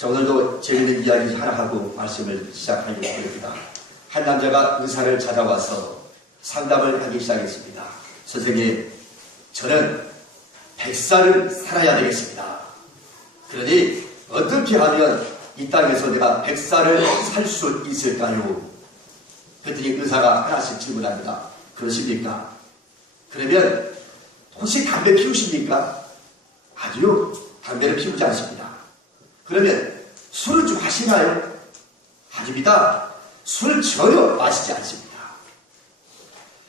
자, 오늘도 재미있는 이야기 하나 하고 말씀을 시작하려고 합니다. 한 남자가 의사를 찾아와서 상담을 하기 시작했습니다. 선생님, 저는 100살을 살아야 되겠습니다. 그러니 어떻게 하면 이 땅에서 내가 100살을 살 수 있을까요? 그랬더니 의사가 하나씩 질문합니다. 그러십니까? 그러면 혹시 담배 피우십니까? 아니요, 담배를 피우지 않습니다. 그러면 술을 좀 하시나요? 아닙니다. 술 전혀 마시지 않습니다.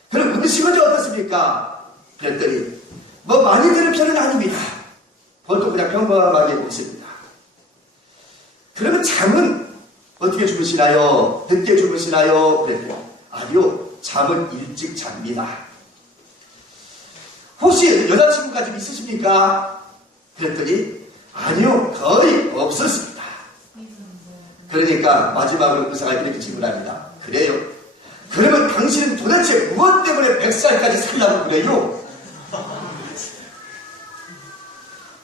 그럼 음식은 어떻습니까? 그랬더니 뭐 많이 드는 편은 아닙니다. 보통 그냥 평범하게 먹습니다. 그러면 잠은 어떻게 주무시나요? 늦게 주무시나요? 그랬더니 아니요, 잠은 일찍 잡니다. 혹시 여자친구가 좀 있으십니까? 그랬더니 아니요, 거의 없었습니다. 그러니까 마지막으로 의사가 이렇게 질문합니다. 그래요? 그러면 당신은 도대체 무엇 때문에 100살까지 살라고 그래요?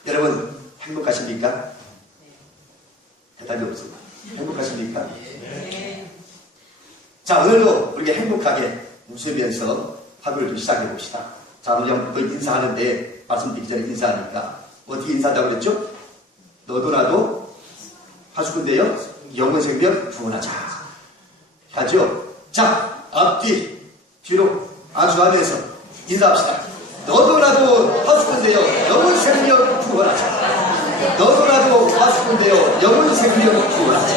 여러분, 행복하십니까? 대답이 없습니다. 행복하십니까? 네. 자, 오늘도 우리가 행복하게 웃으면서 하루를 좀 시작해 봅시다. 자, 우리 또 인사하는데 말씀드리기 전에 인사하니까 어떻게 인사한다고 그랬죠? 너도 나도 하수군데요, 영원 생명 구원하자. 가죠? 자, 앞뒤 뒤로 안수하면서 인사합시다. 너도 나도 하수군데요, 영원 생명 구원하자. 너도 나도 하수군데요, 영원 생명 구원하자.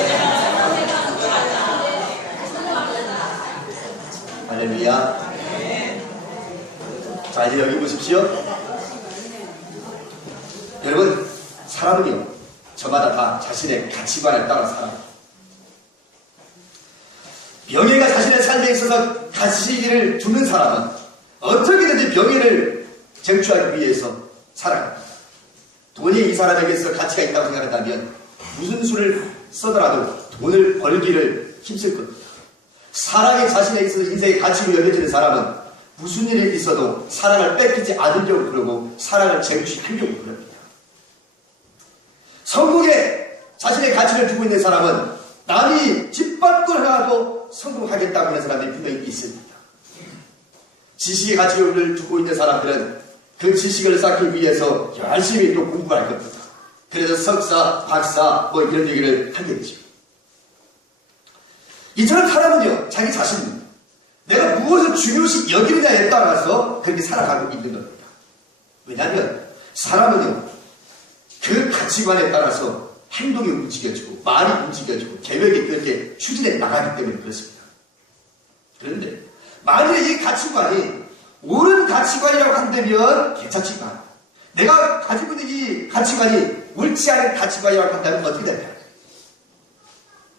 할렐루야. 자, 이제 여기 보십시오. 여러분, 사람은요, 저마다 다 자신의 가치관에 따라 살아요. 명예가 자신의 삶에 있어서 가치를 두는 사람은 어떻게든지 명예를 쟁취하기 위해서 살아갑니다. 돈이 이 사람에게서 가치가 있다고 생각한다면 무슨 수를 써더라도 돈을 벌기를 힘쓸 겁니다. 사랑이 자신에 있어서 인생의 가치로 여겨지는 사람은 무슨 일이 있어도 사랑을 뺏기지 않으려고 그러고 사랑을 쟁취하려고 그럽니다. 성공에 자신의 가치를 두고 있는 사람은 남이 짓밟고 하나도 성공하겠다고 하는 사람이 분명히 있습니다. 지식의 가치를 두고 있는 사람들은 그 지식을 쌓기 위해서 열심히 또 공부할 겁니다. 그래서 석사, 박사 뭐 이런 얘기를 하겠죠. 이처럼 사람은요, 자기 자신, 내가 무엇을 중요시 여기느냐에 따라서 그렇게 살아가고 있는 겁니다. 왜냐하면 사람은요, 그 가치관에 따라서 행동이 움직여지고 말이 움직여지고 계획이 그렇게 추진해 나가기 때문에 그렇습니다. 그런데 만약에 이 가치관이 옳은 가치관이라고 한다면 괜찮지만 내가 가지고 있는 이 가치관이 옳지 않은 가치관이라고 한다면 어떻게 될까요?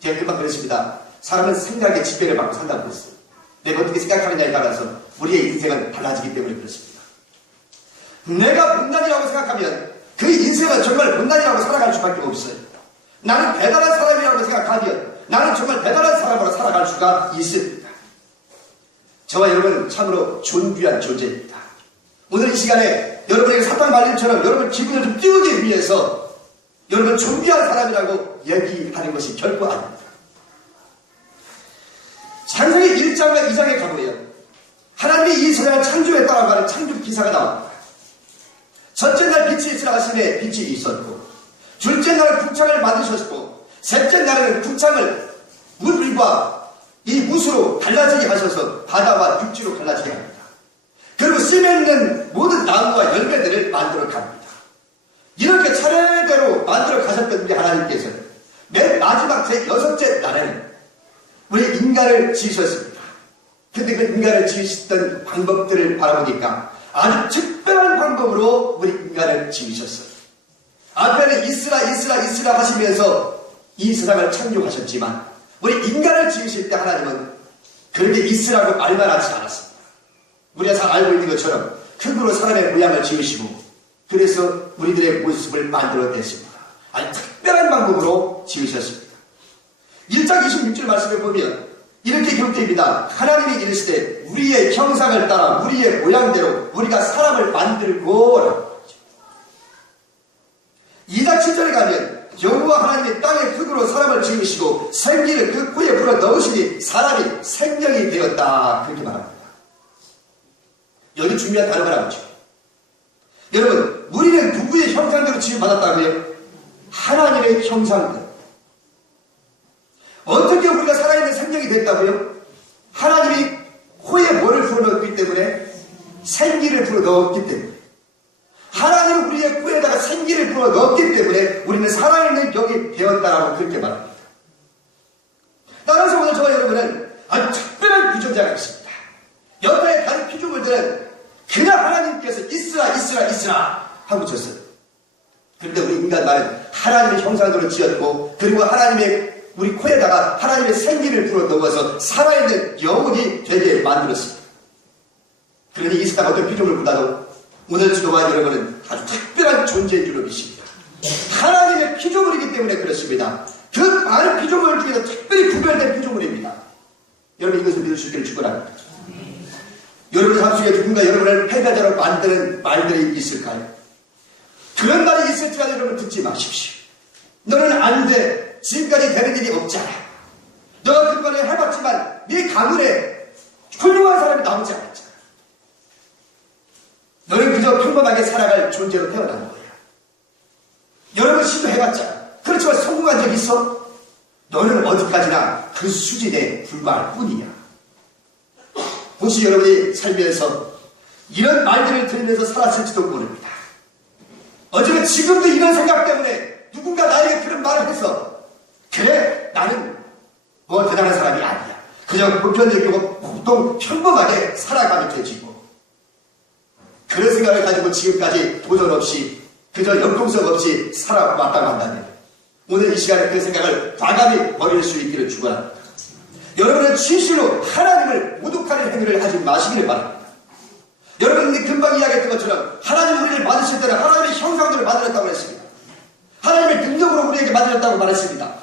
제가 금방 그랬습니다. 사람은 생각의 지배를 받고 산다고 그랬어요. 내가 어떻게 생각하느냐에 따라서 우리의 인생은 달라지기 때문에 그렇습니다. 내가 못난이라고 생각하면 그 인생은 정말 못난이라고 살아갈 수밖에 없어요. 나는 대단한 사람이라고 생각하면 나는 정말 대단한 사람으로 살아갈 수가 있습니다. 저와 여러분은 참으로 존귀한 존재입니다. 오늘 이 시간에 여러분에게 사탕 말림처럼 여러분 기분을 좀 띄우기 위해서 여러분 존귀한 사람이라고 얘기하는 것이 결코 아닙니다. 창세기 1장과 2장에 가보면 하나님이 이 세상을 창조했다라고 하는 창조 기사가 나옵니다. 첫째 날 빛이 있으라 하심에 빛이 있었고, 둘째 날은 궁창을 만드셨고, 셋째 날에는 궁창을 물과 이 무수로 갈라지게 하셔서 바다와 육지로 갈라지게 합니다. 그리고 씨 맺는 모든 나무와 열매들을 만들어 갑니다. 이렇게 차례대로 만들어 가셨던 우리 하나님께서는 맨 마지막 제6째 날에는 우리 인간을 지으셨습니다. 근데 그 인간을 지으셨던 방법들을 바라보니까 아주 특별한 방법으로 우리 인간을 지으셨어요. 앞에는 있으라 하시면서 이 세상을 창조하셨지만 우리 인간을 지으실 때 하나님은 그렇게 있으라고 말만 하지 않았습니다. 우리가 잘 알고 있는 것처럼 흙으로 사람의 모양을 지으시고 그래서 우리들의 모습을 만들어냈습니다. 아주 특별한 방법으로 지으셨습니다. 1장 26절 말씀을 보면 이렇게 기록됩니다. 하나님이 이르시되 우리의 형상을 따라 우리의 모양대로 우리가 사람을 만들고 2장 7절에 가면 여호와 하나님이 땅에 지으시고 생기를 그 코에 불어 넣으시니 사람이 생명이 되었다. 그렇게 말합니다. 여기 중요한 단어가 나오죠. 여러분, 우리는 누구의 형상대로 지음받았다고요? 하나님의 형상대로. 어떻게 우리가 살아있는 생명이 됐다고요? 하나님이 코에 뭐를 불어넣었기 때문에? 생기를 불어넣었기 때문에. 하나님은 우리의 코에다가 생기를 불어넣었기 때문에 우리는 살아있는 영이 되었다라고 그렇게 말합니다. 따라서 오늘 저와 여러분은 아주 특별한 유전자가 있습니다. 옆에 다른 피조물들은 그냥 하나님께서 있으라 하고 줬어요. 그런데 우리 인간만은 하나님의 형상대로 지었고, 그리고 하나님의 우리 코에다가 하나님의 생기를 불어넣어서 살아있는 영혼이 되게 만들었습니다. 그러니 이 세상 어떤 피조물보다도 오늘 저와 여러분은 아주 특별한 존재인 줄 믿습니다. 하나님의 피조물이기 때문에 그렇습니다. 그 많은 피조물 중에서 특별히 구별된 피조물입니다. 여러분, 이것을 믿을 수 있기를 축원합니다. 여러분 삶 속에 누군가 여러분을 패배자로 만드는 말들이 있을까요? 그런 말이 있을지라도 여러분 듣지 마십시오. 너는 안 돼. 지금까지 되는 일이 없잖아. 너가 그동안에 해봤지만 네 가문에 훌륭한 사람이 나오지 않았잖아. 너는 그저 평범하게 살아갈 존재로 태어난 거야. 여러분 시도해봤잖아. 그렇지만 성공한 적 있어? 너는 어디까지나 그 수준에 불과할 뿐이야. 혹시 여러분이 살면서 이런 말들을 들으면서 살았을지도 모릅니다. 어쩌면 지금도 이런 생각 때문에 누군가 나에게 그런 말을 해서 그래, 나는 뭐 대단한 사람이 아니야. 그저 보편적이고 보통 평범하게 살아가면 되지 뭐. 그런 생각을 가지고 지금까지 도전 없이 그저 역동성 없이 살아왔다고 한다면 오늘 이 시간에 그 생각을 과감히 버릴 수 있기를 축원합니다. 여러분은 진실로 하나님을 모독하는 행위를 하지 마시기를 바랍니다. 여러분이 금방 이야기했던 것처럼 하나님 우리를 만드실 때는 하나님의 형상대로 만들었다고 했습니다. 하나님의 능력으로 우리에게 만들었다고 말했습니다.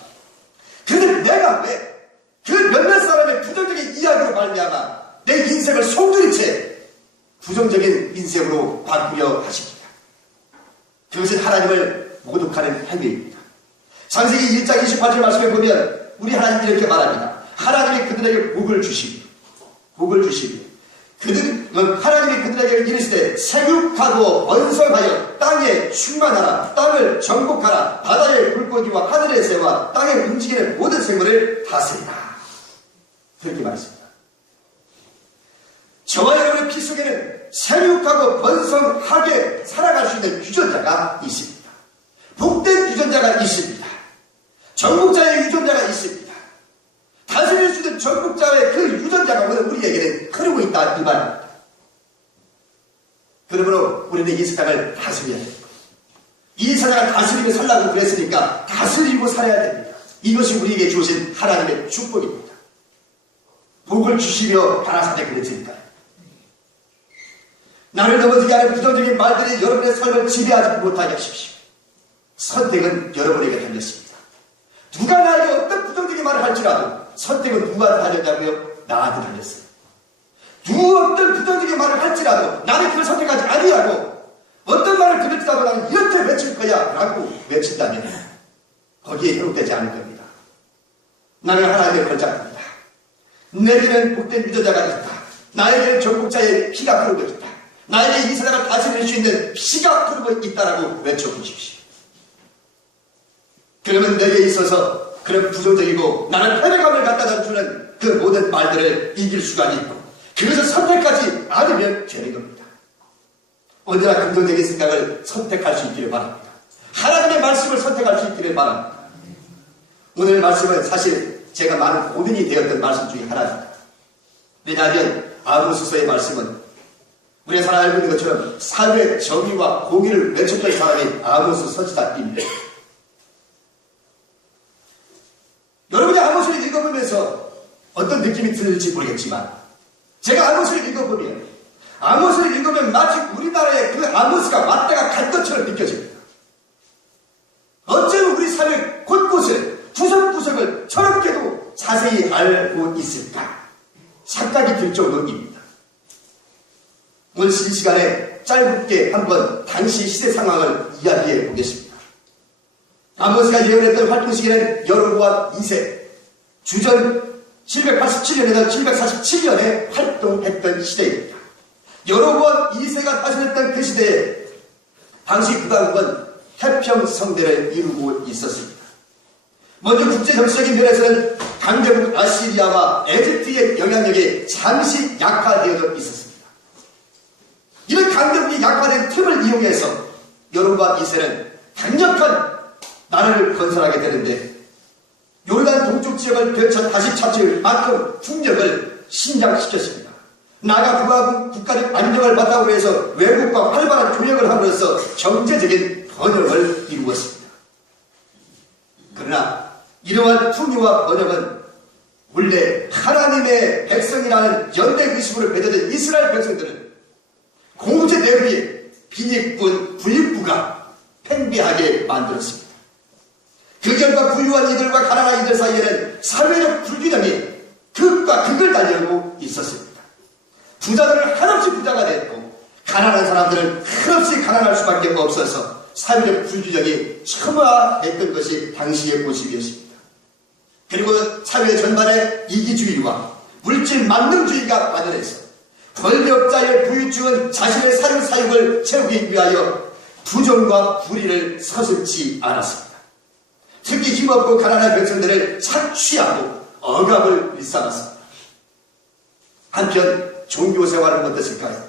그런데 내가 왜 그 몇몇 사람의 부정적인 이야기로 말미암아 내 인생을 송두리 채 부정적인 인생으로 바꾸려 하십니다. 그것은 하나님을 모독하는 행위입니다. 창세기 1장 28절 말씀에 보면 우리 하나님이 이렇게 말합니다. 하나님이 그들에게 복을 주시며 하나님이 그들에게 이르시되 생육하고 번성하여 땅에 충만하라. 땅을 정복하라. 바다의 물고기와 하늘의 새와 땅에 움직이는 모든 생물을 다스리라. 그렇게 말했습니다. 저와 여러분의 피 속에는 생육하고 번성하게 살아갈 수 있는 유전자가 있습니다. 복된 유전자가 있습니다. 정복자의 유전자가 있습니다. 다스릴 수 있는 정복자의 그 유전자가 오늘 우리에게는 흐르고 있다 이 말입니다. 그러므로 우리는 이 세상을 다스려야 됩니다. 이 세상을 다스리고 살라고 그랬으니까 다스리고 살아야 됩니다. 이것이 우리에게 주신 하나님의 축복입니다. 복을 주시며 가라사대 그랬으니까요. 나를 넘어지게 하는 부정적인 말들이 여러분의 삶을 지배하지 못하게 하십시오. 선택은 여러분에게 달렸습니다. 누가 나에게 어떤 부정적인 말을 할지라도 선택은 누구한테 달렸냐고요? 나한테 달렸어요. 누구 어떤 부정적인 말을 할지라도 나는 그걸 선택하지 아니하고 어떤 말을 들을지라도 나는 이렇게 외칠 거야 라고 외친다면 거기에 현혹되지 않을 겁니다. 나는 하나님의 걸작입니다. 내게는 복된 유전자가 있다. 나에게는 정복자의 피가 흐르고 있다. 나에게 이 세상을 다스릴 수 있는 피가 흐르고 있다라고 외쳐보십시오. 그러면 내게 있어서 그런 부정적이고 나는 패배감을 갖다 주는 그 모든 말들을 이길 수가 있고 그것을 선택하지 않으면 되는 겁니다. 언제나 긍정적인 생각을 선택할 수 있기를 바랍니다. 하나님의 말씀을 선택할 수 있기를 바랍니다. 오늘 말씀은 사실 제가 많은 고민이 되었던 말씀 중에 하나입니다. 왜냐하면 아모스서의 말씀은 우리가 잘 알고 있는 것처럼 삶의 정의와 공의를 외쳤던 사람이 아모스 선지자입니다. 여러분이 아모스를 읽어보면서 어떤 느낌이 들을지 모르겠지만 제가 아모스를 읽으면 마치 우리나라의 그 아모스가 왔다가 간 것처럼 느껴집니다. 어쩌면 우리 삶의 곳곳을 구석구석을 저렇게도 자세히 알고 있을까 착각이 들 정도입니다. 오늘 이 시간에 짧게 한번 당시 시대 상황을 이야기해 보겠습니다. 아모스가 예언했던 활동 시기는 여로보암 2세, 주전 787년에서 747년에 활동했던 시대입니다. 여로보암 2세가 다스렸던 그 시대에 당시 북왕국은 태평성대를 이루고 있었습니다. 먼저 국제정치적인 면에서는 강대국 아시리아와 에집트의 영향력이 잠시 약화되어 있었습니다. 이런 강대국이 약화된 틈을 이용해서 여로보암 2세는 강력한 나라를 건설하게 되는데 요르단 동쪽 지역을 되찾 다시 차지할 만큼 국력을 신장시켰습니다. 나아가 북왕국 국가적 안정을 바탕으로 해서 외국과 활발한 교역을 함으로써 경제적인 번영을 이루었습니다. 그러나 이러한 풍요와 번영은 원래 하나님의 백성이라는 연대의식으로 맺어진 이스라엘 백성들은 공제 내부의 빈익분 부익부가 팽배하게 만들었습니다. 그 결과 부유한 이들과 가난한 이들 사이에는 사회적 불균형이 극과 극을 달리고 있었습니다. 부자들은 한없이 부자가 됐고 가난한 사람들은 한없이 가난할 수밖에 없어서 사회적 불균형이 첨예했던 것이 당시의 모습이었습니다. 그리고 사회 전반에 이기주의와 물질 만능주의가 만연해서 권력자의 부유층은 자신의 사육을 채우기 위하여 부정과 불의를 서슴지 않았습니다. 특히 힘없고 가난한 백성들을 착취하고 억압을 일삼았습니다. 한편 종교생활은 어땠을까요?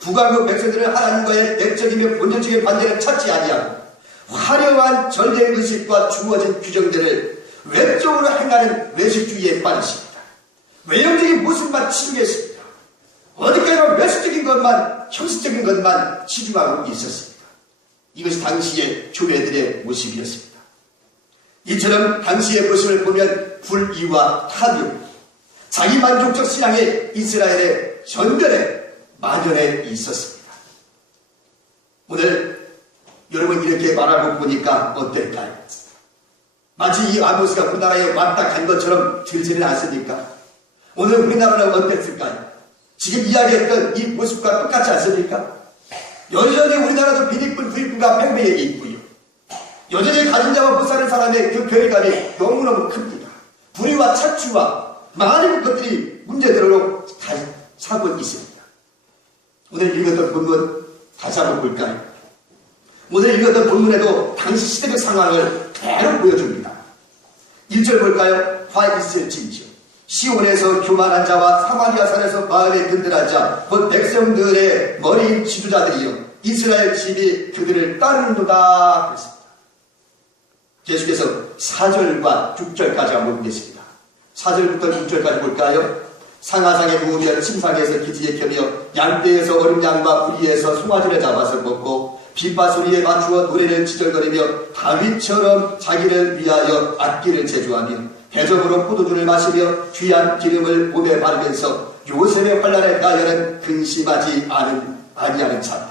북왕국 백성들은 하나님과의 내적이며 본질적인 관계를 찾지 아니하고 화려한 전례의식과 주어진 규정들을 외적으로 행하는 외식주의에 빠졌습니다. 외형적인 모습만 치중했습니다. 어디까지나 외식적인 것만, 형식적인 것만 치중하고 있었습니다. 이것이 당시의 교회들의 모습이었습니다. 이처럼 당시의 모습을 보면 불의와 탐욕, 자기만족적 신앙의 이스라엘의 전면에 만연해 있었습니다. 오늘 여러분 이렇게 말하고 보니까 어떨까요? 마치 이 아모스가 우리나라에 왔다 간 것처럼 들지는 않습니까? 오늘 우리나라는 어땠을까요? 지금 이야기했던 이 모습과 똑같지 않습니까? 여전히 우리나라도 빈익분 부익부가 팽배해 있고요. 여전히 가진 자와 못 사는 사람의 그 괴리감이 너무너무 큽니다. 불의와 착취와 많은 것들이 문제들로 사고 있습니다. 오늘 읽었던 본문 다시 한번 볼까요? 오늘 읽었던 본문에도 당시 시대적 상황을 그대로 보여줍니다. 1절 볼까요? 화 있을진지요. 시온에서 교만한 자와 사마리아 산에서 마음에 든든한 자, 곧 백성들의 머리인 지도자들이요. 이스라엘 집이 그들을 따르는도다. 그랬습니다. 계속해서 4절과 6절까지 한번 보겠습니다. 4절부터 6절까지 볼까요? 상하상에 누우면 침상에서 기지에 켜며 양떼에서 어린 양과 우리에서 송아지를 잡아서 먹고 빗바소리에 맞추어 노래를 지절거리며 다윗처럼 자기를 위하여 악기를 제조하며 대접으로 포도주를 마시며 귀한 기름을 몸에 바르면서 요셉의 환난에 대하여는 근심하지 아니하는 자다.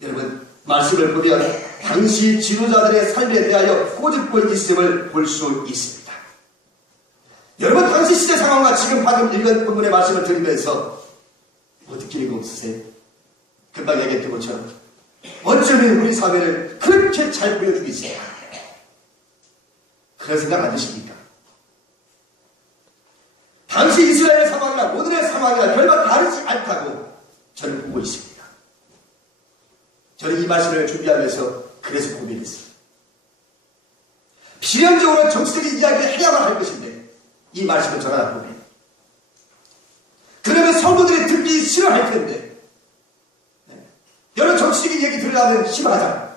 여러분 말씀을 보면 당시 지도자들의 삶에 대하여 꼬집고 있음을 볼 수 있습니다. 여러분 당시 시대 상황과 지금 방금 읽은 본문의 말씀을 들으면서 느끼는 거 없으세요? 금방 얘기했던 것처럼 어쩌면 우리 사회를 그렇게 잘 보여주고 있어요. 그런 생각 안 드십니까? 당시 이스라엘의 상황이나 오늘의 상황이나 별반 다르지 않다고 저는 보고 있습니다. 저는 이 말씀을 준비하면서 그래서 고민했어요. 필연적으로 정치적인 이야기를 해야만 할 것인데 이 말씀을 전하다 보면 그러면 성도들이 듣기 싫어할 텐데 여러 정치적인 얘기 들으려면 싫어하잖아요.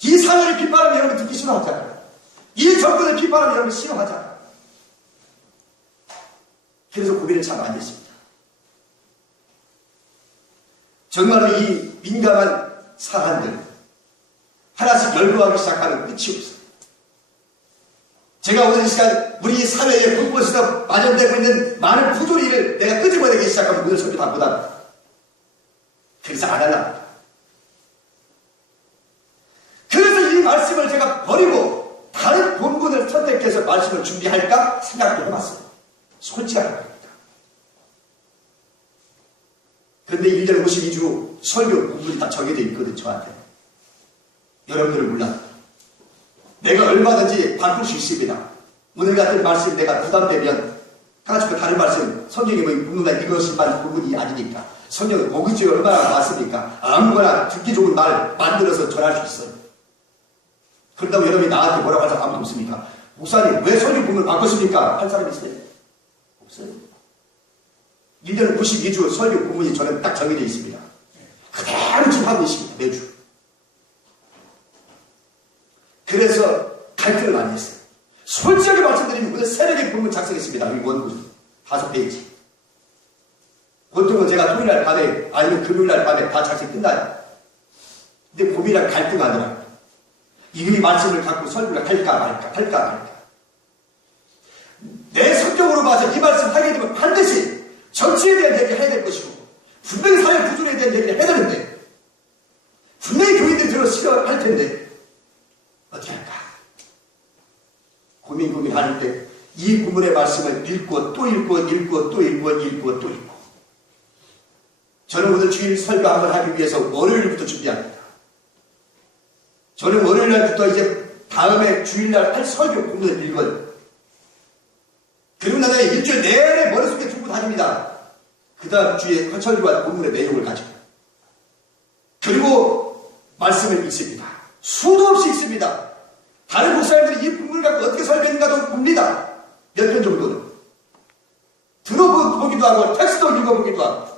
이 사회를 비판하면 여러분 듣기 싫어하잖아요. 이 정권을 비판하면 여러분 싫어하잖아요. 그래서 고민을 참 많이 했습니다. 정말로 이 민감한 사안들 하나씩 열거하기 시작하면 끝이 없어요. 제가 오늘 이 시간 우리 사회에 곳곳에서 만연되고 있는 많은 부조리를 내가 끄집어내기 시작하면 오늘 설교 다 못합니다. 그래서 안 하려고. 그래서 이 말씀을 제가 버리고 다른 본문을 선택해서 말씀을 준비할까 생각도 해봤어요. 솔직하게 말입니다. 그런데 1년 52주 설교 본문이 다 정해져 있거든 저한테. 여러분들을 몰라. 내가 얼마든지 바꿀 수 있습니다. 오늘 같은 말씀 내가 부담되면 가지고 다른 말씀 성경이 뭐 묻는다 이것만 부분이 아니니까 성경은 오기지 얼마나 많습니까? 아무거나 듣기 좋은 말 만들어서 전할 수 있어요. 그런다고 여러분이 나한테 뭐라고 할 사람 아무도 없습니까? 목사님 왜 성경 부분을 바꿨습니까? 할 사람 있어요? 없어요. 1년 92주 설교 부분이 저는 딱 정해져 있습니다. 그대로 지금 하고 있습니다. 매주. 그래서 갈등을 많이 했어요. 솔직하게 말씀드리면 오늘 새벽에 본문 작성했습니다. 이 원문 5페이지. 보통은 제가 토요일날 밤에 아니면 금요일날 밤에 다 작성 끝나요. 근데 고민이랑 갈등하더라고요. 이 말씀을 갖고 설교를 할까 말까. 내 성격으로 봐서 이 말씀 하게 되면 반드시 정치에 대한 얘기를 해야 될 것이고 분명히 사회 구조에 대한 얘기를 해야 되는데 분명히 교인들이 들어 싫어할 텐데 어떻게 할까? 고민할 때 이 부문의 말씀을 읽고 또 읽고 저는 오늘 주일 설교 한번 하기 위해서 월요일부터 준비합니다. 저는 월요일날부터 이제 다음에 주일날 할 설교 부문을 읽어요. 그리고 나서 일주일 내내 머릿속에 두고 다닙니다. 그 다음 주에 설교와 본문의 내용을 가지고 그리고 말씀을 읽습니다. 수도 없이 읽습니다. 다른 목사님들이 이 부분을 갖고 어떻게 설교했는가도 봅니다. 몇 편 정도는. 들어보기도 하고 텍스트도 읽어보기도 하고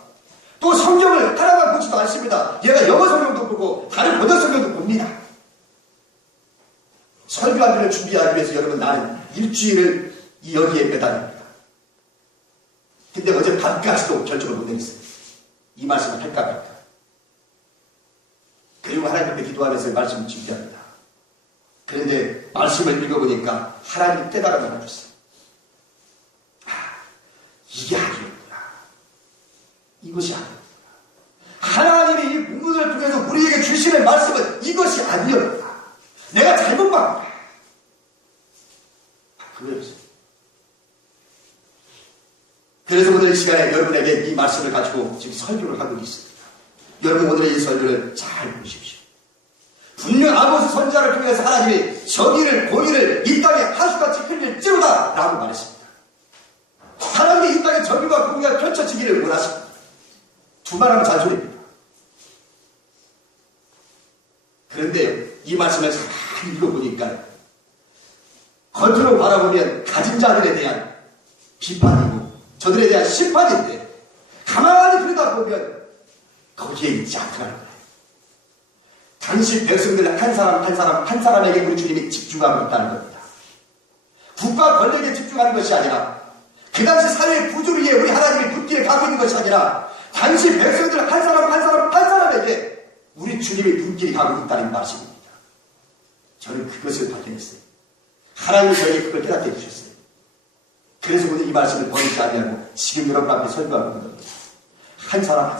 또 성경을 하나만 보지도 않습니다. 얘가 영어 성경도 보고 다른 번역 성경도 봅니다. 설교하기를 준비하기 위해서 여러분 나는 일주일을 여기에 매달립니다. 근데 어제 밤까지도 결정을 못 내렸어요. 이 말씀을 할까 말까. 그리고 하나님 앞에 기도하면서 말씀을 준비합니다. 그런데 말씀을 읽어보니까 하나님이 깨달음을 해줬어요. 이게 아니었구나. 이것이 아니었구나. 하나님이 이 본문을 통해서 우리에게 주시는 말씀은 이것이 아니었구나. 내가 잘못 봤구나. 그거였어요. 그래서 오늘 이 시간에 여러분에게 이 말씀을 가지고 지금 설교를 하고 있습니다. 여러분 오늘의 이 설교를 잘 보십시오. 분명 아모스 선지자를 통해서 하나님이 정의를 공의를 이 땅에 하수같이 흘릴지로다 라고 말했습니다. 하나님이 이 땅에 정의와 공의가 펼쳐지기를 원하십니다. 두말하면 잔소리입니다. 그런데 이 말씀을 잘 읽어보니까 겉으로 바라보면 가진 자들에 대한 비판이고 저들에 대한 심판인데 가만히 들여다보면 거기에 있지 않더라는 거예요. 당시 백성들 한 사람에게 우리 주님이 집중하고 있다는 겁니다. 국가 권력에 집중하는 것이 아니라 그 당시 사회의 구조를 위해 우리 하나님의 눈길을 갖고 있는 것이 아니라 당시 백성들 한 사람에게 우리 주님의 눈길이 가고 있다는 말씀입니다. 저는 그것을 발견했어요. 하나님이 저에게 그걸 깨닫게 해주셨어요. 그래서 오늘 이 말씀을 버리지 아니하고 지금 여러분 앞에 설교하고 있는 겁니다. 한 사람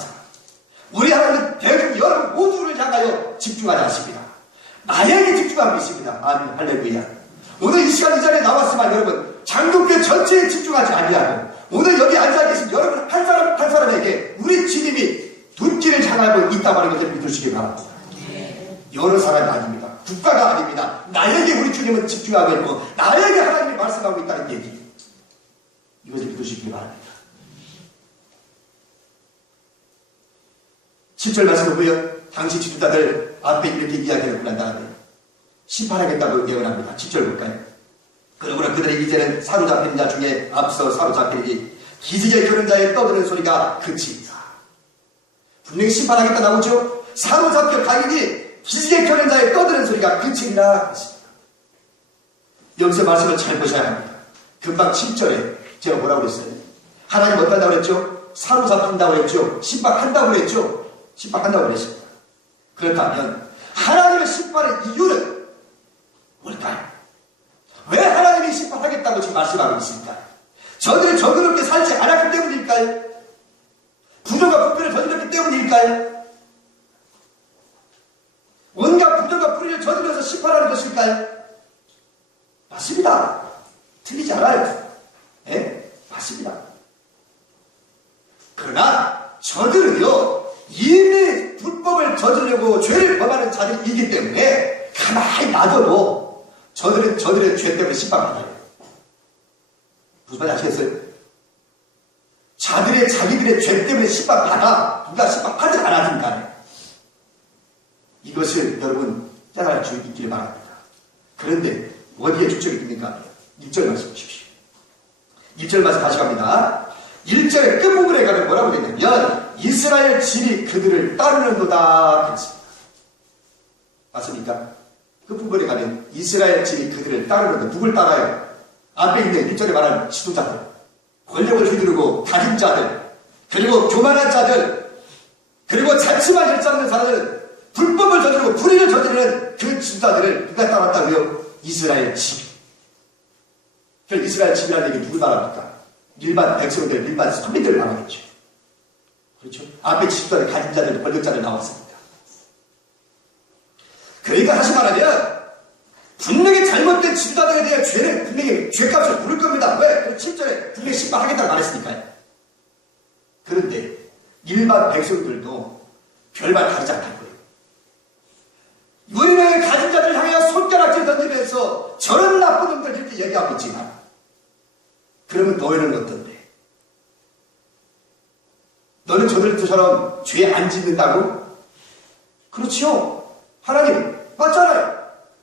우리 하나님은 대중 여러분 모두를 향하여 집중하지 않습니다. 나에게 집중하고 있습니다. 아멘 할렐루야. 오늘 이 시간 이 자리에 나왔지만 여러분 장독교 전체에 집중하지 아니하고 오늘 여기 앉아 계신 여러분 한 사람에게 우리 주님이 눈길을 향하고 있다고 하는 것을 믿으시기 바랍니다. 여러 사람이 아닙니다. 국가가 아닙니다. 나에게 우리 주님은 집중하고 있고 나에게 하나님이 말씀하고 있다는 얘기. 이것을 믿으시기 바랍니다. 7절 말씀을 보면 당시 지도자들 앞에 이렇게 이야기를 한 다음에 심판하겠다고 예언합니다. 7절 볼까요? 그러므로 그들의 이제는 사로잡힌 자 중에 앞서 사로잡히니 기지개 켜는 자의 떠드는 소리가 그치리라. 분명히 심판하겠다 나오죠? 사로잡혀 가이니 기지개 켜는 자의 떠드는 소리가 그치리라. 여기서 말씀을 잘 보셔야 합니다. 금방 7절에 제가 뭐라고 그랬어요? 하나님 어떤다고 그랬죠? 사로잡힌다고 그랬죠? 심판한다고 그랬죠? 심판한다고 그랬습니다. 그렇다면 하나님의 심판의 이유는 뭘까요? 왜 하나님이 심판하겠다고 지금 말씀하고 있습니까? 저들이 정의롭게 살지 않았기 때문일까요? 부정과 부패를 저질렀기 때문일까요? 온갖 부정과 불의를 저지르면서 심판하는 것일까요? 맞습니다. 틀리지 않아요. 예? 맞습니다. 그러나 저들은요 이미 불법을 저지르고 죄를 범하는 자들이기 때문에 가만히 놔둬도 저들의 죄 때문에 심판받아요. 무슨 말인지 아시겠어요? 자기들의 죄 때문에 심판받아. 누가 심판하지 않아든 간에. 이것을 여러분 깨달을 수 있기를 바랍니다. 그런데 어디에 축적이 됩니까? 1절 말씀 보십시오. 1절 말씀 다시 갑니다. 1절의 끝부분에 가면 뭐라고 되냐면 이스라엘 집이 그들을 따르는도다 그랬습니다. 맞습니까? 끝부분에 가면 이스라엘 집이 그들을 따르는데 누굴 따라요? 앞에 있는 1절에 말하는 지도자들, 권력을 휘두르고 가진 자들, 그리고 교만한 자들, 그리고 자치만 일삼는 자들은 불법을 저지르고 불의를 저지르는 그 지도자들을 누가 따랐다고요? 이스라엘 집. 그럼 이스라엘 집이라는 얘기 누구 말합니까? 일반 백성들, 일반 서민들을 말하겠죠. 그렇죠? 앞에 지도자들, 가진 자들, 권력자들 나왔습니다. 그러니까 다시 말하면 분명히 잘못된 지도자들에 대한 죄는 분명히 죄값을 부를 겁니다. 왜? 7절에 분명히 심판하겠다고 말했으니까요. 그런데 일반 백성들도 별말 다르지 않다는 거예요. 우리는 가진 자들 향해 손가락질 던지면서 저런 나쁜 놈들 이렇게 얘기하고 있지만 그러면 너희는 어떤데? 너는 저들처럼 죄 안 짓는다고? 그렇지요. 하나님 맞잖아요.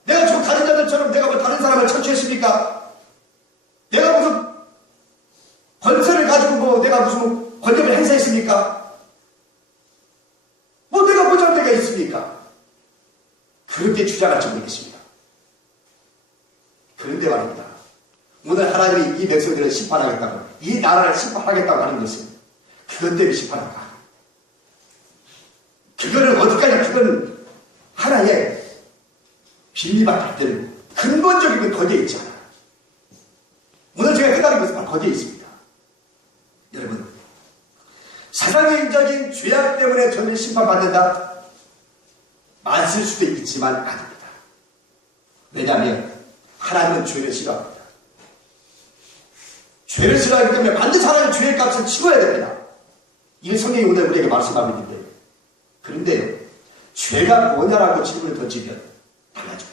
내가 저 가진 자들처럼 내가 뭐 다른 사람을 창조했습니까? 내가 무슨 권세를 가지고 뭐 내가 무슨 권력을 행사했습니까? 뭐 내가 뭐 잘못가 있습니까? 그렇게 주장할지 모르겠습니다. 그런데 말입니다. 오늘 하나님이 이 백성들을 심판하겠다고, 이 나라를 심판하겠다고 하는 것은 그것 때문에 심판한가? 그거는 어디까지, 그건 하나의 빌미밖에 안 되는 근본적인 건 거기에 있지 않아요. 오늘 제가 깨달은 것은 바로 거기에 있습니다. 여러분, 사상적인 죄악 때문에 저는 심판받는다? 맞을 수도 있지만 아닙니다. 왜냐하면 하나님은 죄를 싫어합니다. 죄를 싫어하기 때문에 반드시 하나님의 죄의 값을 치러야 됩니다. 이게 성경이 오늘 우리에게 말씀하고 있는데, 그런데 죄가 뭐냐라고 질문을 던지면 달라져요.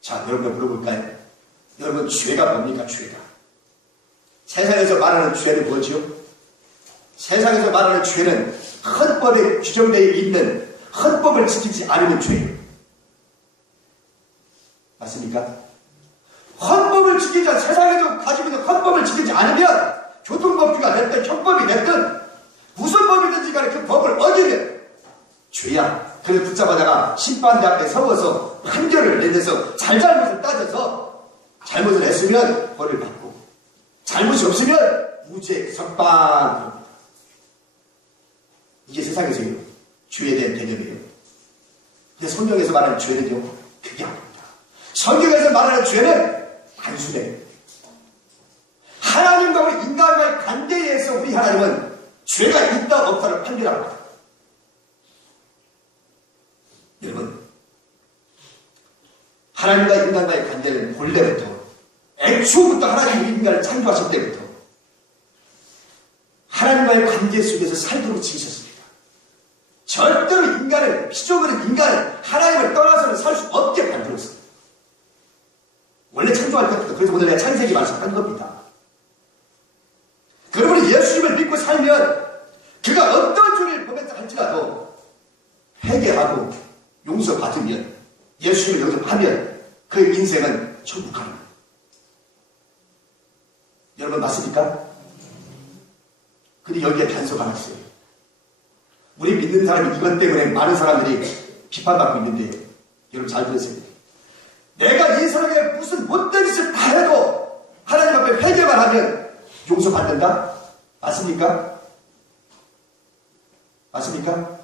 자, 여러분 물어볼까요? 여러분, 죄가 뭡니까? 죄가 세상에서 말하는 죄는 뭐죠? 세상에서 말하는 죄는 헌법에 규정되어 있는 헌법을 지키지 않으면 죄예요. 맞습니까? 헌법을 지키지 않으면, 세상에서 가지고 있는 헌법을 지키지 않으면 교통법규가 됐든 형법이 됐든 무슨 법이든지 간에 그 법을 어기면 죄야. 그래서 붙잡아다가 심판대 앞에 서워서 판결을 내려서 잘잘못을 따져서 잘못을 했으면 벌을 받고 잘못이 없으면 무죄 석방. 이게 세상에서요 죄에 대한 개념이에요. 근데 성경에서 말하는 죄는요 그게 아닙니다. 성경에서 말하는 죄는 단순해요. 하나님과 우리 인간과의 관계에 의해서 우리 하나님은 죄가 있다 없다를 판결합니다. 여러분, 하나님과 인간과의 관계는 본래부터 애초부터 하나님이 인간을 창조하실 때부터 하나님과의 관계 속에서 살도록 지으셨습니다. 절대로 인간을, 피조물인 인간을 하나님을 떠나서는 살 수 없게 만들었습니다. 원래 창조할 때부터. 그래서 오늘 내가 창세기 말씀한 겁니다. 그러므로 예수님을 믿고 살면 그가 어떤 죄를 범했다 할지라도 회개하고 용서받으면, 예수님을 영접하면 그의 인생은 천국 갑니다. 여러분 맞습니까? 근데 여기에 단서가 하나 있어요. 우리 믿는 사람이 이것 때문에 많은 사람들이 비판받고 있는데, 여러분 잘 들으세요. 내가 이 사람에게 무슨 못된 짓을 다 해도 하나님 앞에 회개만 하면 용서받는다? 맞습니까? 맞습니까?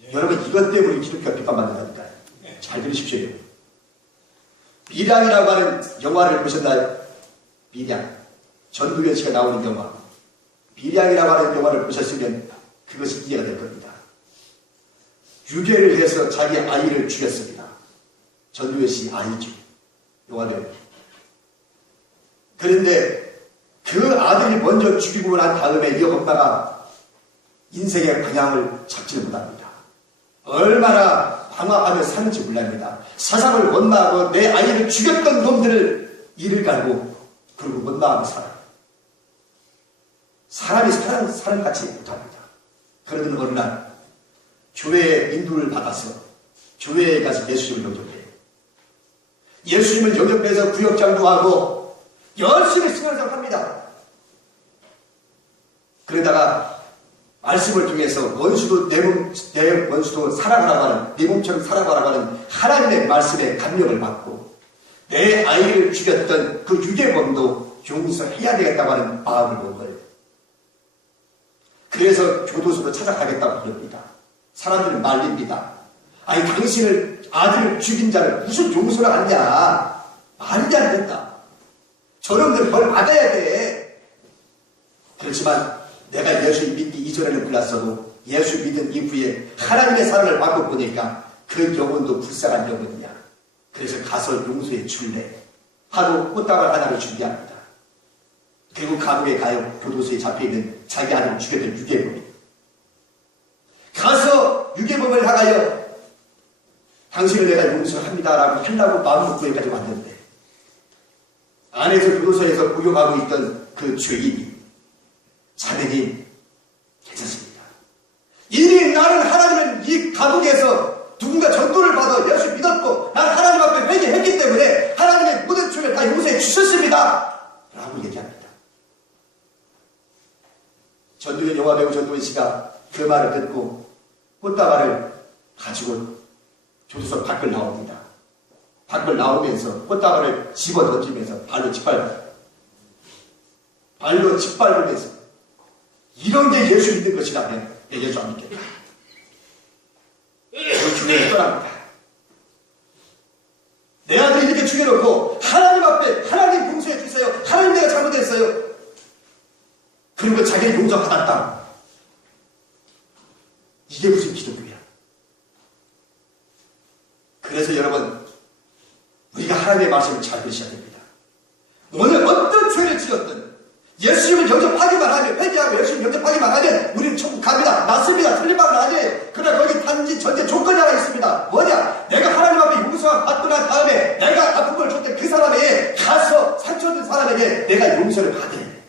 네. 여러분 이것 때문에 기독교가 비판받는다니까요. 네. 잘 들으십시오. 비량이라고 하는 영화를 보셨나요? 비량. 전두현 씨가 나오는 영화. 비량이라고 하는 영화를 보셨으면 그것이 이해가 될 겁니다. 유괴를 해서 자기 아이를 죽였습니다. 전두현 씨 아이죠. 영화를. 그런데 그 아들이 먼저 죽이고 난 다음에 이 엄마가 인생의 방향을 잡지를 못합니다. 얼마나 방황하며 사는지 몰랍니다. 세상을 원망하고 내 아이를 죽였던 놈들을 이를 갈고 그리고 원망하며 살아요. 사람이 사람 같이 못합니다. 그러던 어느 날 교회의 인도를 받아서 교회에 가서 예수님을 영접해요. 예수님을 영접해서 구역장도 하고 열심히 신앙생활합니다. 그러다가 말씀을 통해서 원수도 내 원수도 살아가라고 하는, 내 몸처럼 살아가라고 하는 하나님의 말씀에 감명을 받고 내 아이를 죽였던 그 유괴범도 용서해야 되겠다고 하는 마음을 먹은 거예요. 그래서 교도소로 찾아가겠다고 합니다. 사람들을 말립니다. 아니 당신을 아들을 죽인 자를 무슨 용서를 하냐, 말이 안 된다. 저놈들 벌 받아야 돼. 그렇지만 내가 예수 믿기 이전에는 몰랐어도 예수 믿은 이후에 하나님의 사랑을 받고 보니까 그 영혼도 불쌍한 영혼이야. 그래서 가서 용서해 줄래 하고 꽃다발 하나를 준비합니다. 그리고 감옥에 가요. 교도소에 잡혀있는 자기 아들을 죽였던 유괴범이 가서 유괴범을 향하여 당신을 내가 용서합니다 라고 하려고 마음먹고 여기까지 왔는데 안에서 교도소에서 구경하고 있던 그 죄인이 자매님 괜찮습니다. 이미 나는 하나님은 이 감옥에서 누군가 전도를 받아 예수 믿었고 난 하나님 앞에 회개했기 때문에 하나님의 모든 죄를 다 용서해 주셨습니다 라고 얘기합니다. 전도연 영화배우 전도연 씨가 그 말을 듣고 꽃다발을 가지고 교도소 밖을 나옵니다. 밖을 나오면서 꽃다발을 집어 던지면서 발로 짓밟으면서 이런 게 예수 믿는 것이라면 예수 안 믿겠다. 그 교회를 떠납니다. 내 아들이 이렇게 죽여놓고 하나님 앞에 하나님 용서해 주세요. 하나님 내가 잘못했어요. 그리고 자기를 용서받았다. 이게 무슨 기독교야. 그래서 여러분 우리가 하나님의 말씀을 잘 들으셔야 됩니다. 오늘 어떤 죄를 지었든 예수님을 영접하기만 하면 회개하고 예수님 영접하기만 하면 우리는 천국 갑니다. 맞습니다. 틀린 말은 아니에요. 그러나 거기 단지 전제 조건이 하나 있습니다. 뭐냐? 내가 하나님 앞에 용서를 받고 난 다음에 내가 아픔을 줬던 그 사람에게 가서 상처준 사람에게 내가 용서를 받아야 돼.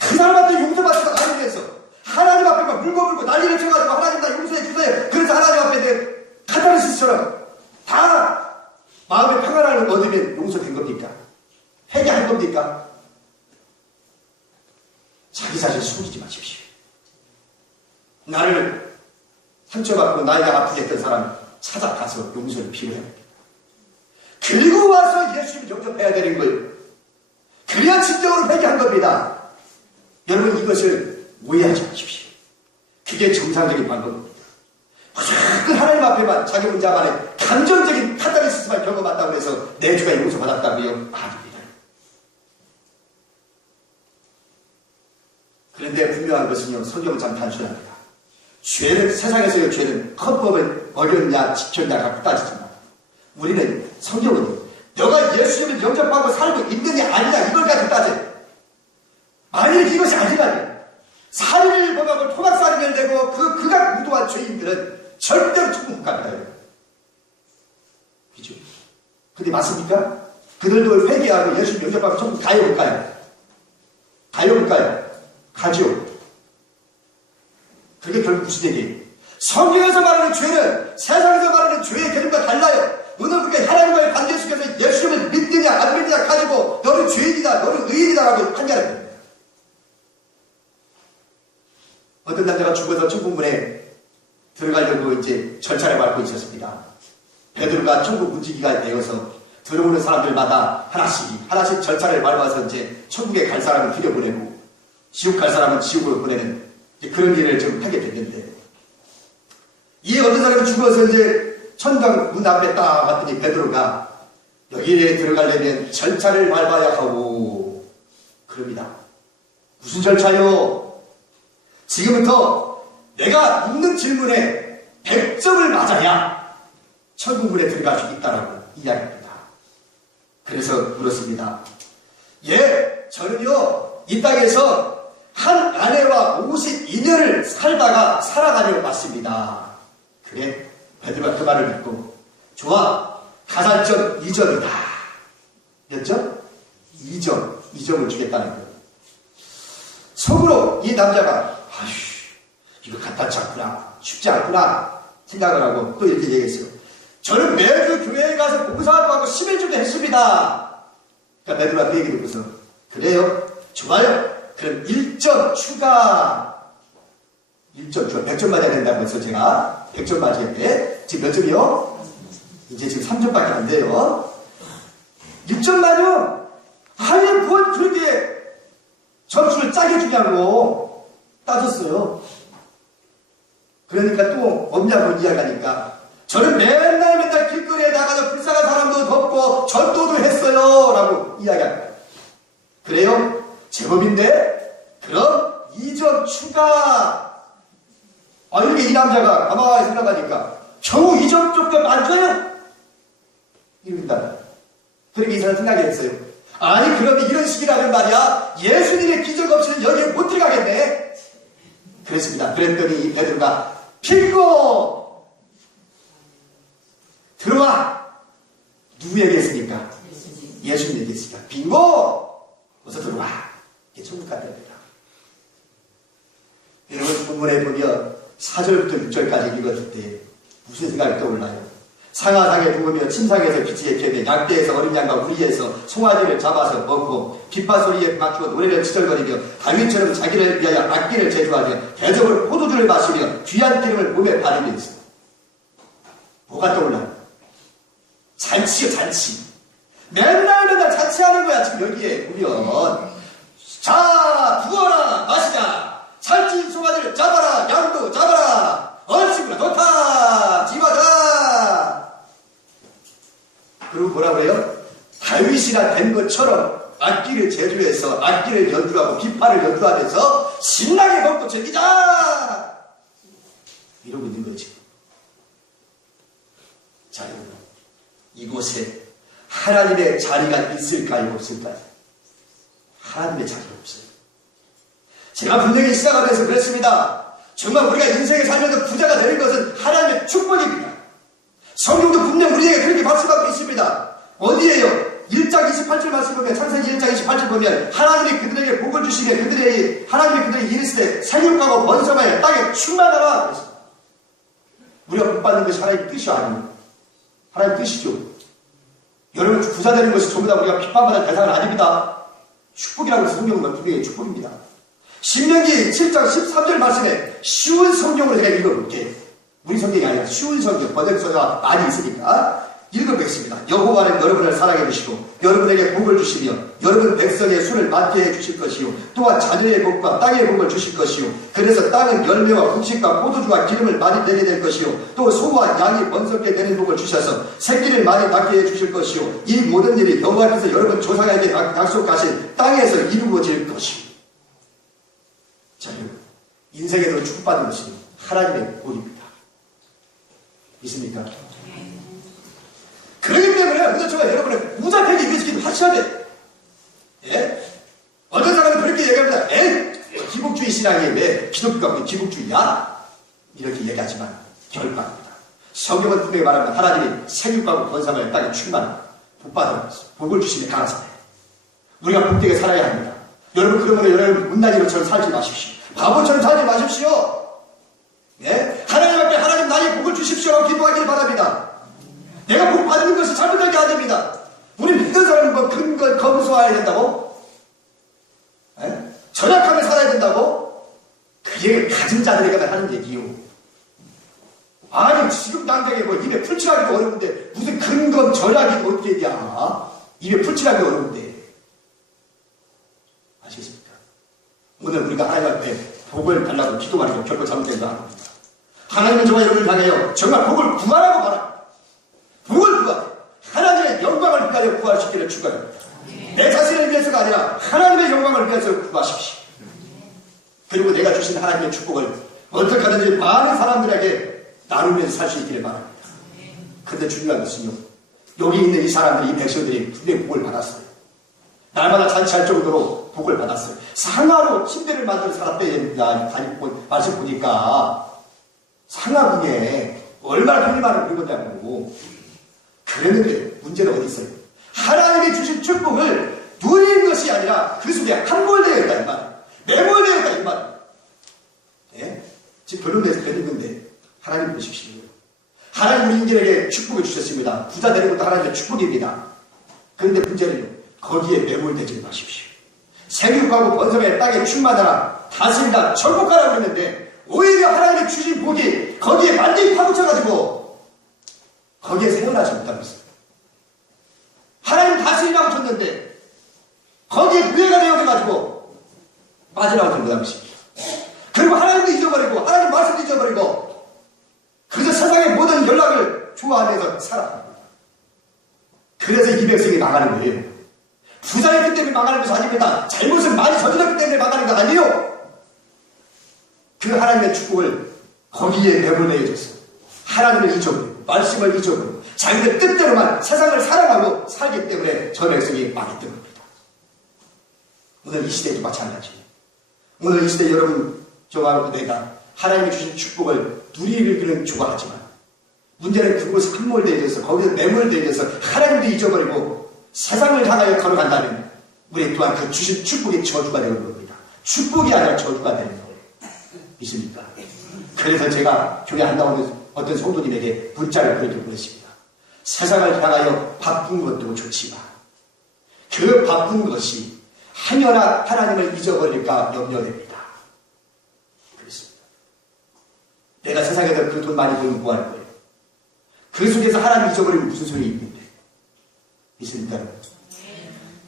그 사람한테 용서받지도 않으면서 하나님 앞에 막 물고 난리를 쳐가지고 하나님 나 용서해 주세요. 그래서 하나님 앞에 내 카타르시스처럼 다 마음의 평안을 얻으면 용서된 겁니까? 회개한 겁니까? 자기 자신 숨기지 마십시오. 나를 상처받고 나이가 아프게 했던 사람 찾아가서 용서를 빌어야 합니다. 그리고 와서 예수님을 영접해야 되는 거예요. 그래야 진정으로 회개한 겁니다. 여러분 이것을 오해하지 마십시오. 그게 정상적인 방법입니다. 그 하나님 앞에만 자기 혼자만의 감정적인 카타르시스만 경험한다고 해서 내 죄가 용서받았다고요? 아닙니다. 그런데 분명한 것은요, 성경은 참 단순합니다. 세상에서의 죄는 헌법을 어겼냐 지켰냐 갖고 따지지만 우리는 성경은 너가 예수님을 영접하고 살고 있느냐 아니냐 이걸 가지고 따져요. 만일 이것이 아니라면 살인을 범하고 토막살인을 내고 그가 무도한 죄인들은 절대로 천국 못 갑니다. 그죠? 근데 맞습니까? 그들도 회개하고 예수님 영접하고 천국 가요 못 가요? 가요 못 가요? 가죠. 그게 결국 무슨 얘기예요? 성경에서 말하는 죄는 세상에서 말하는 죄의 개념과 달라요. 오늘 우리가 하나님과의 관계 속에서 예수님을 믿느냐 안 믿느냐 가지고 너는 죄인이다 너는 의인이다 라고 판결하는 겁니다. 어떤 남자가 죽어서 천국문에 들어가려고 이제 절차를 밟고 있었습니다. 베드로가 천국 문지기가 되어서 들어오는 사람들마다 하나씩 절차를 밟아서 이제 천국에 갈 사람을 들여보내고 지옥 갈 사람은 지옥으로 보내는 그런 일을 좀 하게 됐는데 이 어떤 사람이 죽어서 이제 천당 문 앞에 딱 왔더니 베드로가 여기에 들어가려면 절차를 밟아야 하고 그럽니다. 무슨 절차요? 지금부터 내가 묻는 질문에 100점을 맞아야 천국문에 들어갈 수 있다라고 이야기합니다. 그래서 물었습니다. 예, 저는요 이 땅에서 한 아내와 52년을 살다가 살아가며 왔습니다. 그래, 베드로가 그 말을 듣고 좋아, 가산점 2점이다. 몇 점? 2점을 주겠다는 거예요. 속으로 이 남자가 아휴, 이거 갖다 않구나, 쉽지 않구나 생각을 하고 또 이렇게 얘기했어요. 저는 매주 교회에 가서 봉사도 하고 11주도 했습니다. 그러니까 베드로가 그 얘기 듣고서 그래요? 좋아요. 그럼 1점 추가. 1점 추가. 100점 맞아야 된다면서 제가 100점 맞을 때 지금 몇 점이요? 이제 지금 3점밖에 안 돼요. 1점 맞으면 아예 뭘 그렇게 점수를 짜게 주냐고 따졌어요. 그러니까 또 없냐고 이야기하니까 저는 맨날 길거리에 나가서 불쌍한 사람도 돕고 전도도 했어요 라고 이야기합니다. 그래요? 제법인데? 그럼 2점 추가. 이렇게 이 남자가 가만히 생각하니까 겨우 2점 조금 안 줘요? 이런다. 그렇게 이 사람 생각했어요. 아니 그러면 이런 식이라면 말이야 예수님의 기적 없이는 여기에 못 들어가겠네. 그랬습니다. 그랬더니 이 베드로가 빙고! 들어와! 누구에게 했으니까? 예수님에게 했으니까 빙고! 어서 들어와. 이게 천국 같답니다. 여러분 본문에 보면 4절부터 6절까지 읽었을 때 무슨 생각이 떠올라요? 상하상에 부으며 침상에서 빛이 개며 양떼에서 어린 양과 우리에서 송아지를 잡아서 먹고 빗바소리에 맞추어 노래를 치절거리며 다윗처럼 자기를 위하여 악기를 제조하며 대접을 포도주를 마시며 귀한 기름을 몸에 바르며 있어. 뭐가 떠올라요? 잔치요, 잔치. 맨날 잔치하는 거야. 지금 여기에 보면 자 부어라 마시자, 살찐 송아지를 잡아라, 양도 잡아라, 얼씨구나 좋다 지마자. 그리고 뭐라고 해요? 다윗이나 된 것처럼 악기를 제조해서 악기를 연주하고 비파를 연주하면서 신나게 먹고 즐기자 이러고 있는 거지. 자 여러분, 이곳에 하나님의 자리가 있을까요 없을까요? 하나님의 자리가 없어요. 제가 분명히 시작하면서 그랬습니다. 정말 우리가 인생에 살면서 부자가 되는 것은 하나님의 축복입니다. 성경도 분명 우리에게 그렇게 말씀하고 있습니다. 어디에요? 1장 28절 말씀 보면, 창세기 1장 28절 보면 하나님이 그들에게 복을 주시며 하나님이 그들에게 이르시되 생육하고 번성하여 땅에 충만하라 그랬습니다. 우리가 복 받는 것이 하나님의 뜻이 아니에요. 하나님의 뜻이죠. 여러분 부자 되는 것이 전부 다 우리가 핍박받을 대상은 아닙니다. 축복이라고 해서 성경은 분명히 축복입니다. 신명기 7장 13절 말씀에 쉬운 성경으로 제가 읽어볼게요. 우리 성경이 아니라 쉬운 성경, 번역서가 많이 있으니까 읽어보겠습니다. 여호와는 여러분을 사랑해 주시고 여러분에게 복을 주시며 여러분 백성의 손을 많게 해 주실 것이요 또한 자녀의 복과 땅의 복을 주실 것이요 그래서 땅은 열매와 곡식과 포도주와 기름을 많이 내게 될 것이요 또 소와 양이 번성게 되는 복을 주셔서 새끼를 많이 낳게 해 주실 것이요 이 모든 일이 여호와께서 여러분 조상에게 약속하신 땅에서 이루어질 것이요. 자, 인생에서 축복받는 것이 하나님의 복입니다. 있습니까? 그렇기 때문에 우리가 정말 여러분의 무자택이 이루어지기도 하셔야 예? 어떤 사람은 그렇게 얘기합니다. 기복주의 신앙이 왜 기독교가 기복주의야? 이렇게 얘기하지만 결박입니다. 성경은 분명히 말합니다. 하나님이 생육하고 번성을 땅에 충만한 복받아 복을 주시며 강하사네. 우리가 복되게 살아야 합니다. 여러분 그러므로 여러분 못난 이처럼 살지 마십시오. 바보처럼 살지 마십시오. 예? 하나님 앞에 하나님 나의 복을 주십시오라고 기도하기를 바랍니다. 내가 복 받는 것이 잘못된 게 아닙니다. 우리 믿는 사람은 뭐 큰 걸 검소해야 된다고? 예? 절약하며 살아야 된다고? 그 얘기를 가진 자들에게만 하는 얘기요. 아니 지금 당장에 뭐 입에 풀칠하기도 어려운데 무슨 근검 절약이 어떻게 얘기야? 입에 풀칠하기 어려운데. 아시겠습니까? 오늘 우리가 하나님 앞에 복을 달라고 기도하는 거 결코 잘못된 거 아닙니다. 하나님은 정말 여러분을 향하여 정말 복을 구하라고 말합니다. 복을 구하라. 하나님의 영광을 위하여 구하시기를 축원합니다. 내 자신을 위해서가 아니라 하나님의 영광을 위해서 구하십시오. 그리고 내가 주신 하나님의 축복을 어떻게 하든지 많은 사람들에게 나누면서 살 수 있기를 바랍니다. 그런데 중요한 것은요, 여기 있는 이 사람들이, 이 백성들이 분명히 복을 받았어요. 날마다 잔치할 정도로 복을 받았어요. 상하로 침대를 만들어 살았대야 말씀 보니까 상하궁에 얼마나 돈이 많은 그런 거냐고. 그랬는데 문제는 어디 있어요? 하나님이 주신 축복을 누리는 것이 아니라 그 속에 함몰되어 있다 이 말. 매몰되어 있다 이 말. 예? 지금 결론내서 있는데 하나님 보십시오. 하나님 우리 인간에게 축복을 주셨습니다. 부자 되는 것도 하나님의 축복입니다. 그런데 문제는 거기에 매몰되지 마십시오. 생육하고 번성의 땅에 충만하라, 다스린다, 정복하라 그랬는데 오히려 하나님의 주신 복이 거기에 완전히 파묻혀가지고 거기에 생활하지 못하고 있습니다. 하나님 다스리라고 줬는데 거기에 무예가 되어가지고 빠져나오지 못하고 있습니다. 그리고 하나님도 잊어버리고 하나님 말씀도 잊어버리고 그저 세상의 모든 연락을 좋아하면서 살아갑니다. 그래서 이 백성이 망하는 거예요. 부자였기 때문에 망하는 것이 아닙니다. 잘못을 많이 저질렀기 때문에 망하는 거 아니에요. 그 하나님의 축복을 거기에 매몰되어졌어요. 하나님을 잊어버리고 말씀을 잊어버리고 자기들 뜻대로만 세상을 사랑하고 살기 때문에 저 백성이 망했던 겁니다. 오늘 이 시대도 마찬가지예요. 오늘 이 시대 여러분 저와 내가 하나님이 주신 축복을 누리기는 좋아하지만 문제는 그곳에 함몰되어 있어서 거기서 매몰되어 있어서 하나님도 잊어버리고 세상을 향하여 걸어간다면 우리 또한 그 주신 축복이 저주가 되는 겁니다. 축복이 아니라 저주가 되는 거예요. 믿습니까? 그래서 제가 교회 안 나오는 어떤 성도님에게 문자를 그렇게 보냈습니다. 세상을 향하여 바쁜 것도 좋지만 그 바쁜 것이 하여나 하나님을 잊어버릴까 염려됩니다. 그렇습니다. 내가 세상에서 그 돈 많이 벌면 뭐 할 거예요? 그 속에서 하나님 잊어버리면 무슨 소용이 있는데? 있습니까?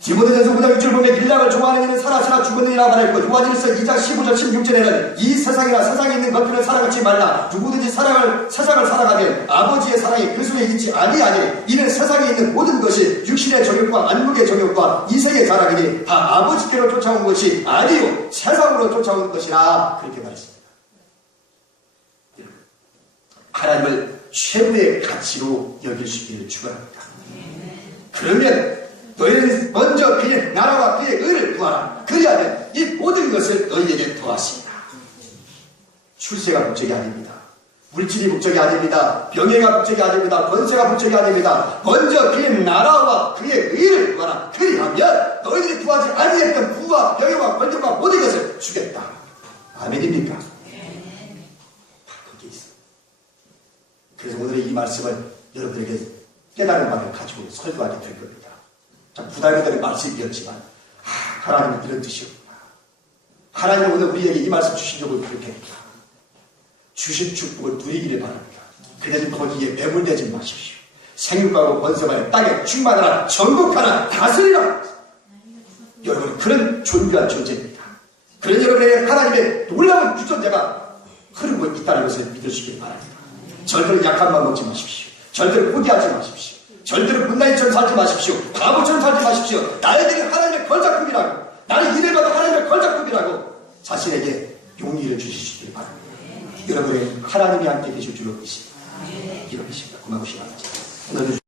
디모데전서 9장 6절 보면 일락을 좋아하는 이는 살았으나 죽었느니라 말할 것. 요한일서 2장 15절 16절에는 이 세상이나 세상에 있는 것들을 사랑하지 말라. 누구든지 세상을 살아가면 아버지의 사랑이 그 속에 있지 아니하니 이는 세상에 있는 모든 것이 육신의 정욕과 안목의 정욕과 이생의 자랑이니 다 아버지께로 쫓아온 것이 아니요 세상으로 쫓아온 것이라. 그렇게 말했습니다. 하나님을 최고의 가치로 여길 수 있기를 축원합니다. 그러면 너희는 먼저 그의 나라와 그의 의를 구하라. 그리하면 이 모든 것을 너희에게 더하시리라. 출세가 목적이 아닙니다. 물질이 목적이 아닙니다. 병해가 목적이 아닙니다. 권세가 목적이 아닙니다. 먼저 그의 나라와 그의 의를 구하라. 그리하면 너희들이 구하지 아니했던 부와 병해와 권력과 모든 것을 주겠다. 아멘입니까? 거기에 있어. 그래서 오늘의 이 말씀을 여러분에게 깨달은 바를 가지고 설교하게 될 겁니다. 참 부담이 되는 말씀이었지만 하나님은 이런 뜻이었구나. 하나님은 오늘 우리에게 이 말씀 주신 적을 그렇게 합니다. 주신 축복을 누리기를 바랍니다. 그래서 거기에 매몰되지 마십시오. 생육하고 번성하여 땅에 충만하라, 정복하라, 다스리라. 여러분 그런 존귀한 존재입니다. 그런 여러분에게 하나님의 놀라운 유전자가 흐르고 있다는 것을 믿으시길 바랍니다. 절대로 약한 마음 먹지 마십시오. 절대로 포기하지 마십시오. 절대로 문나이처럼 살지 마십시오. 바보처럼 살지 마십시오. 나에게 하나님의 걸작품이라고, 나는 이를 봐도 하나님의 걸작품이라고 자신에게 용기를 주시길 바랍니다. 여러분의 하나님이 함께 계실 줄로 믿습니다. 이렇게 믿습니다. 고마우시기 바랍니다.